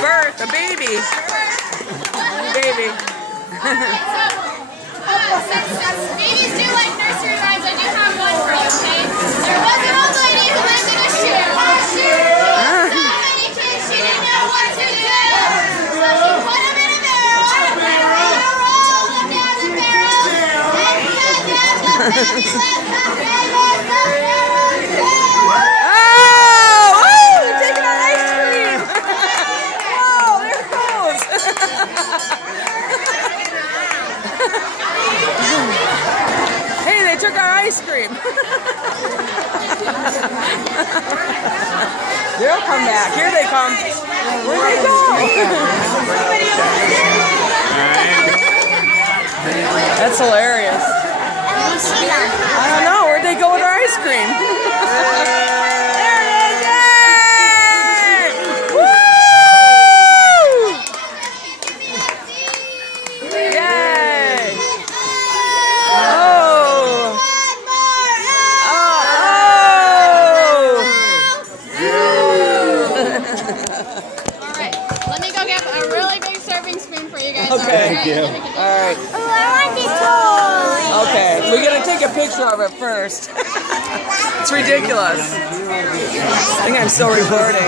Birth, a baby. Baby. Since babies do like nursery rhymes, I do have one for you, okay? There was an old lady who lived in a shoe. So many kids, she didn't know what to do. So she put them in a barrel, and rolled them down the barrel, and cut down the fabulous, You're taking our ice cream! Oh, there it goes! Hey, they took our ice cream! They'll come back. Here they come. Where'd they go? That's hilarious. I don't know. Where'd they go with our ice cream? There it is! Yay! Woo! Yay! Oh! Alright, let me go get a really big serving spoon for you guys. Okay. Thank you. Alright. Oh, I want this toy. Okay. We're gonna take a picture of it first. It's ridiculous. I think I'm still recording.